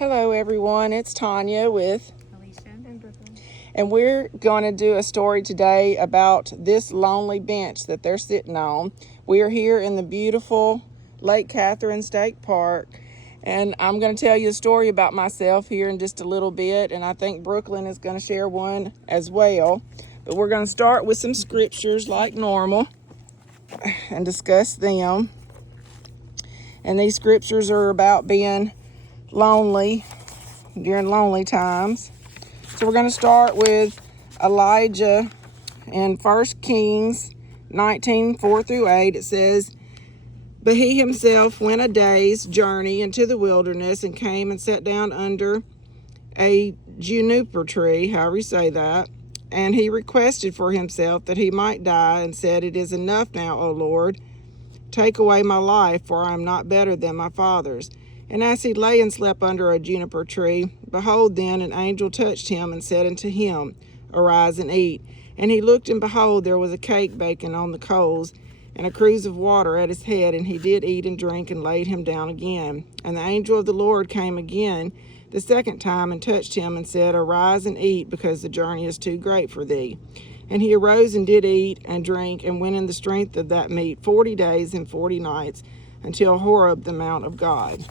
Hello everyone, it's Tanya with Alicia and Brooklyn. and we're going to do a story today about this lonely bench that they're sitting on. We are here in the beautiful Lake Catherine State Park, and I'm going to tell you a story about myself here in just a little bit, and I think Brooklyn is going to share one as well. But we're going to start with some scriptures like normal and discuss them. And these scriptures are about being lonely during lonely times. So we're going to start with Elijah in 1 Kings 19:4-8. It says, "But he himself went a day's journey into the wilderness and came and sat down under a juniper tree," however you say that, "and he requested for himself that he might die, and said, It is enough now, O Lord. Take away my life, for I am not better than my fathers. And as he lay and slept under a juniper tree, behold, then an angel touched him and said unto him, Arise and eat. And he looked, and behold, there was a cake baking on the coals, and a cruse of water at his head. And he did eat and drink, and laid him down again. And the angel of the Lord came again the second time, and touched him, and said, Arise and eat, because the journey is too great for thee. And he arose and did eat and drink, and went in the strength of that meat 40 days and 40 nights, until Horeb, the mount of God."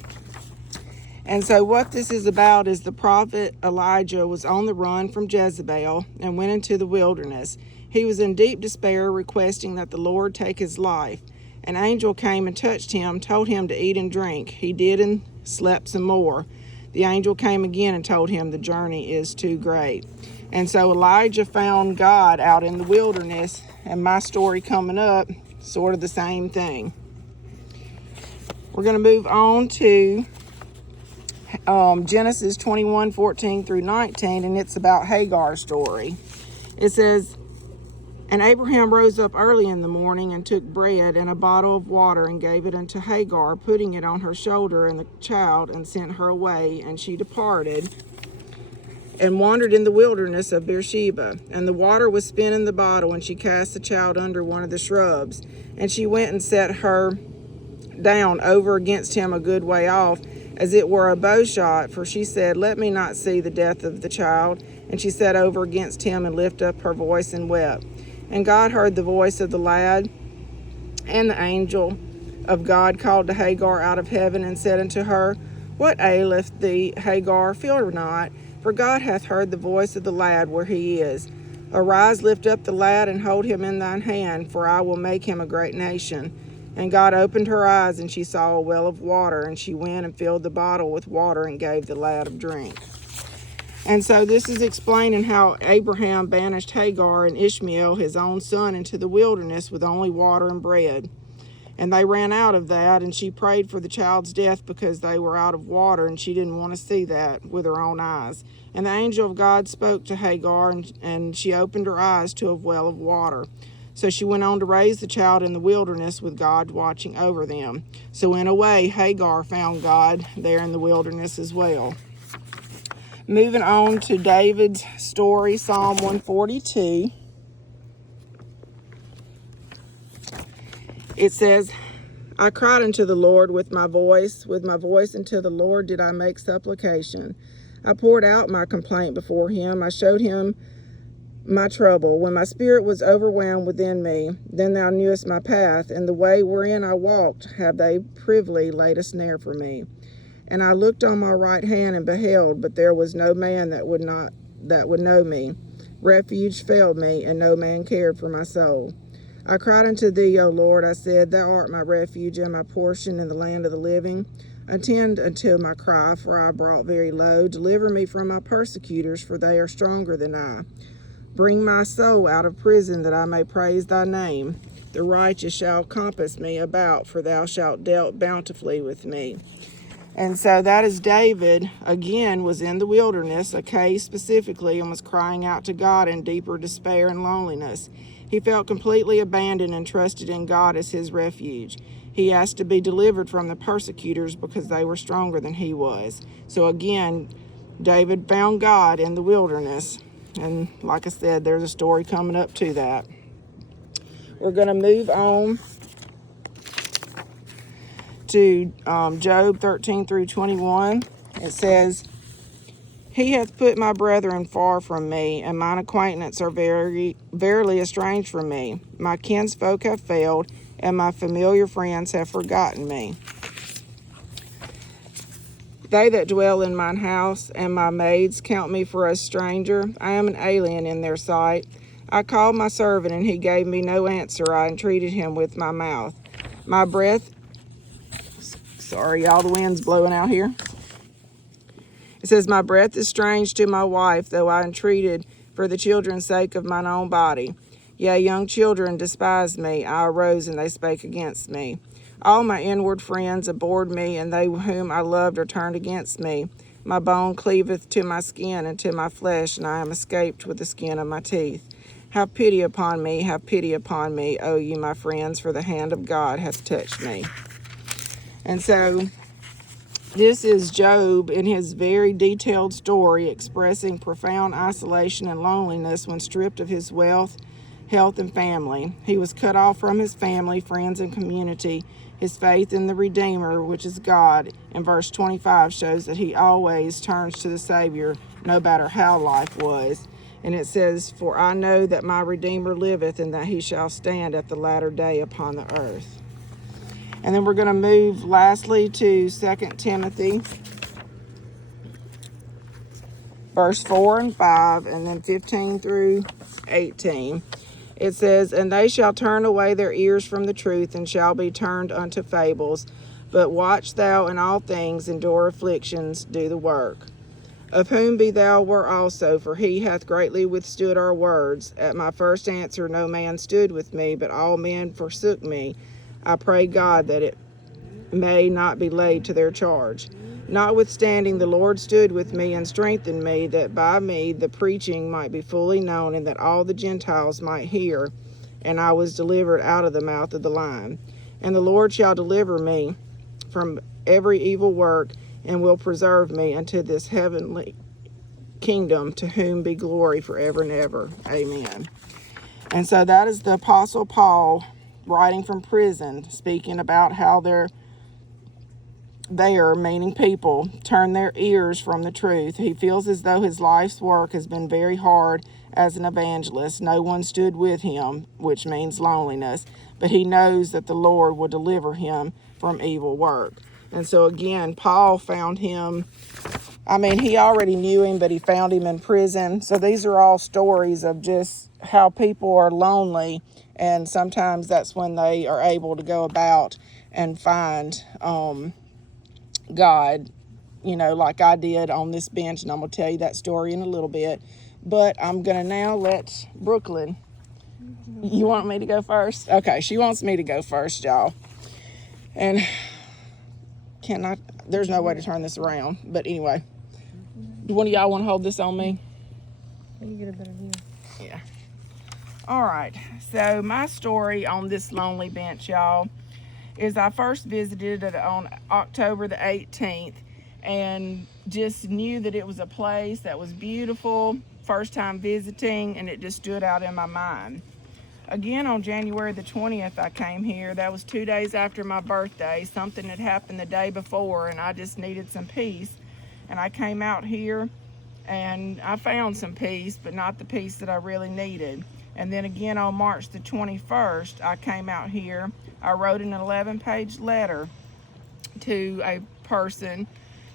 And so what this is about is the prophet Elijah was on the run from Jezebel and went into the wilderness. He was in deep despair, requesting that the Lord take his life. An angel came and touched him, told him to eat and drink. He did and slept some more. The angel came again and told him the journey is too great. And so Elijah found God out in the wilderness, and my story coming up, sort of the same thing. We're going to move on to Genesis 21:14-19, and it's about Hagar's story. It says, "And Abraham rose up early in the morning and took bread and a bottle of water and gave it unto Hagar, putting it on her shoulder and the child, and sent her away. And she departed and wandered in the wilderness of Beersheba. And the water was spent in the bottle, and she cast the child under one of the shrubs. And she went and set her down over against him a good way off, as it were a bow shot, for she said, Let me not see the death of the child. And she sat over against him and lifted up her voice and wept. And God heard the voice of the lad, and the angel of God called to Hagar out of heaven, and said unto her, What aileth thee, Hagar? Fear not, for God hath heard the voice of the lad where he is. Arise, lift up the lad, and hold him in thine hand, for I will make him a great nation. And God opened her eyes, and she saw a well of water, and she went and filled the bottle with water and gave the lad a drink." And so this is explaining how Abraham banished Hagar and Ishmael, his own son, into the wilderness with only water and bread. And they ran out of that, and she prayed for the child's death because they were out of water, and she didn't want to see that with her own eyes. And the angel of God spoke to Hagar, and she opened her eyes to a well of water. So she went on to raise the child in the wilderness with God watching over them. So in a way, Hagar found God there in the wilderness as well. Moving on to David's story, Psalm 142. It says, "I cried unto the Lord with my voice unto the Lord did I make supplication. I poured out my complaint before him. I showed him my trouble. When my spirit was overwhelmed within me, then thou knewest my path, and the way wherein I walked have they privily laid a snare for me. And I looked on my right hand and beheld, but there was no man that would know me. Refuge failed me, and no man cared for my soul. I cried unto thee, O Lord, I said, Thou art my refuge and my portion in the land of the living. Attend unto my cry, for I brought very low. Deliver me from my persecutors, for they are stronger than I. Bring my soul out of prison, that I may praise thy name. The righteous shall compass me about, for thou shalt dealt bountifully with me." And so that is David, again, was in the wilderness, a cave specifically, and was crying out to God in deeper despair and loneliness. He felt completely abandoned and trusted in God as his refuge. He asked to be delivered from the persecutors because they were stronger than he was. So again, David found God in the wilderness. And like I said, there's a story coming up to that. We're going to move on to Job 13-21. It says, He hath put my brethren far from me, and mine acquaintance are verily estranged from me. My kinsfolk have failed, and my familiar friends have forgotten me. They that dwell in mine house and my maids count me for a stranger. I am an alien in their sight. I called my servant, and he gave me no answer. I entreated him with my mouth. My breath, sorry, y'all, the wind's blowing out here. It says, my breath is strange to my wife, though I entreated for the children's sake of mine own body. Yea, young children despised me. I arose, and they spake against me. All my inward friends abhorred me, and they whom I loved are turned against me. My bone cleaveth to my skin and to my flesh, and I am escaped with the skin of my teeth. Have pity upon me, O ye my friends, for the hand of God hath touched me. And so this is Job in his very detailed story, expressing profound isolation and loneliness when stripped of his wealth, health, and family. He was cut off from his family, friends, and community. His faith in the Redeemer, which is God, in verse 25 shows that he always turns to the Savior, no matter how life was. And it says, for I know that my Redeemer liveth, and that he shall stand at the latter day upon the earth. And then we're going to move lastly to 2 Timothy, verse 4 and 5, and then 15 through 18. It says, and they shall turn away their ears from the truth, and shall be turned unto fables. But watch thou in all things, endure afflictions, do the work. Of whom be thou were also, for he hath greatly withstood our words. At my first answer no man stood with me, but all men forsook me. I pray God that it may not be laid to their charge. Notwithstanding, the Lord stood with me and strengthened me, that by me the preaching might be fully known, and that all the Gentiles might hear. And I was delivered out of the mouth of the lion. And the Lord shall deliver me from every evil work, and will preserve me unto this heavenly kingdom, to whom be glory forever and ever. Amen. And so that is the Apostle Paul writing from prison, speaking about how they are, meaning people, turn their ears from the truth. He feels as though his life's work has been very hard as an evangelist. No one stood with him, which means loneliness, but he knows that the Lord will deliver him from evil work. And so again, Paul found him, he already knew him, but he found him in prison. So these are all stories of just how people are lonely, and sometimes that's when they are able to go about and find God, like I did on this bench, and I'm going to tell you that story in a little bit. But I'm going to now let Brooklyn, you want me to go first? Okay, she wants me to go first, y'all. And there's no way to turn this around. But anyway, do one of y'all want to hold this on me? You get a better view. Yeah. All right. So my story on this lonely bench, y'all, is I first visited it on October the 18th and just knew that it was a place that was beautiful, first time visiting, and it just stood out in my mind. Again, on January the 20th, I came here. That was 2 days after my birthday. Something had happened the day before, and I just needed some peace. And I came out here, and I found some peace, but not the peace that I really needed. And then again, on March the 21st, I came out here. I wrote an 11-page letter to a person,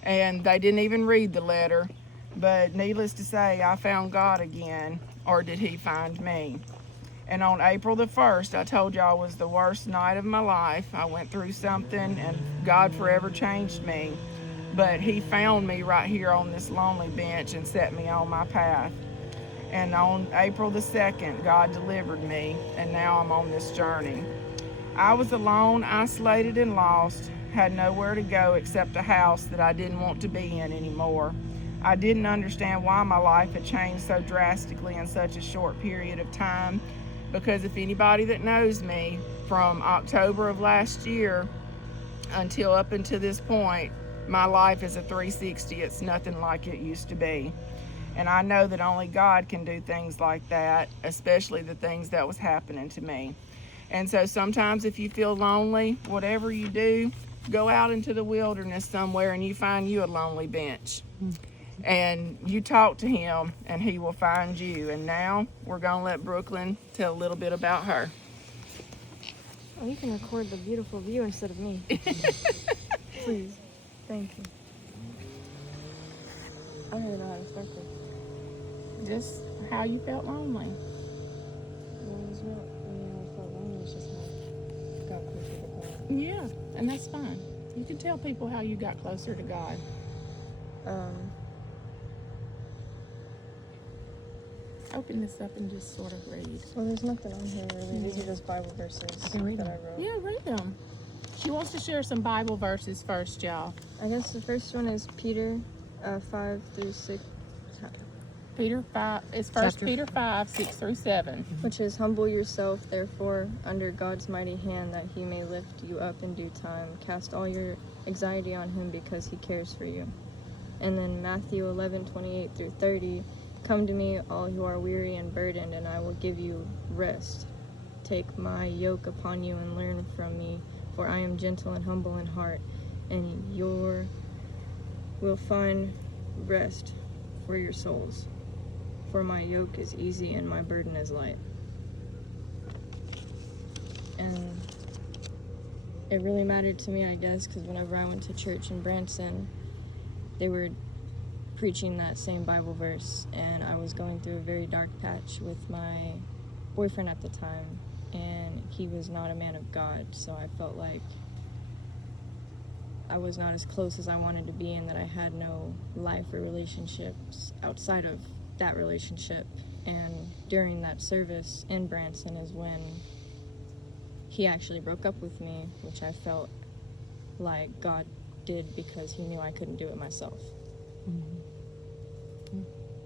and they didn't even read the letter. But needless to say, I found God again, or did he find me? And on April the 1st, I told y'all was the worst night of my life. I went through something, and God forever changed me. But he found me right here on this lonely bench and set me on my path. And on April the 2nd, God delivered me, and now I'm on this journey. I was alone, isolated, and lost, had nowhere to go except a house that I didn't want to be in anymore. I didn't understand why my life had changed so drastically in such a short period of time, because if anybody that knows me from October of last year until up until this point, my life is a 360. It's nothing like it used to be. And I know that only God can do things like that, especially the things that was happening to me. And so sometimes if you feel lonely, whatever you do, go out into the wilderness somewhere and you find you a lonely bench. And you talk to him and he will find you. And now we're going to let Brooklyn tell a little bit about her. Oh, you can record the beautiful view instead of me. Please. Thank you. I don't even know how to start this. Just how you felt lonely. Well, it's not really how I felt lonely. It's just how I got closer to God. Yeah, and that's fine. You can tell people how you got closer to God. Open this up and just sort of read. Well, there's nothing on here really. These are just Bible verses that I wrote. Yeah, read them. She wants to share some Bible verses first, y'all. I guess the first one is Peter 5 through 6, Peter 5, it's First Peter 5, 6 through 7. which is, humble yourself, therefore, under God's mighty hand, that he may lift you up in due time. Cast all your anxiety on him because he cares for you. And then Matthew 11, 28 through 30, come to me, all who are weary and burdened, and I will give you rest. Take my yoke upon you and learn from me, for I am gentle and humble in heart, and you will find rest for your souls. For my yoke is easy and my burden is light. And it really mattered to me, I guess, because whenever I went to church in Branson, they were preaching that same Bible verse, and I was going through a very dark patch with my boyfriend at the time, and he was not a man of God, so I felt like I was not as close as I wanted to be, and that I had no life or relationships outside of that relationship. And during that service in Branson is when he actually broke up with me, which I felt like God did because he knew I couldn't do it myself.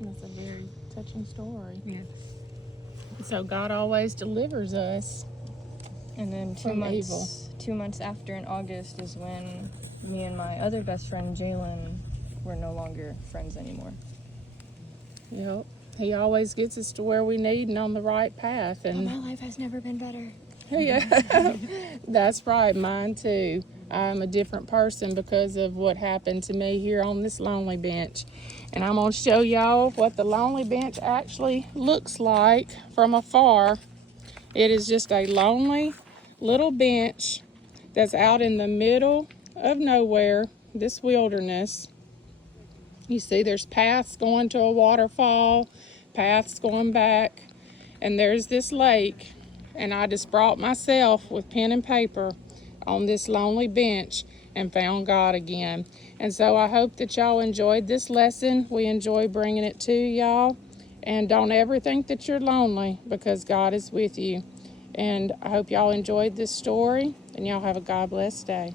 That's a very touching story. Yeah. So God always delivers us. And then From evil. 2 months after, in August, is when me and my other best friend Jalen were no longer friends anymore. Yep. He always gets us to where we need and on the right path. And My life has never been better. yeah, that's right. Mine too. I'm a different person because of what happened to me here on this lonely bench. And I'm going to show y'all what the lonely bench actually looks like from afar. It is just a lonely little bench that's out in the middle of nowhere, this wilderness. You see there's paths going to a waterfall, paths going back, and there's this lake. And I just brought myself with pen and paper on this lonely bench and found God again. And so I hope that y'all enjoyed this lesson. We enjoy bringing it to y'all. And don't ever think that you're lonely, because God is with you. And I hope y'all enjoyed this story, and y'all have a God bless day.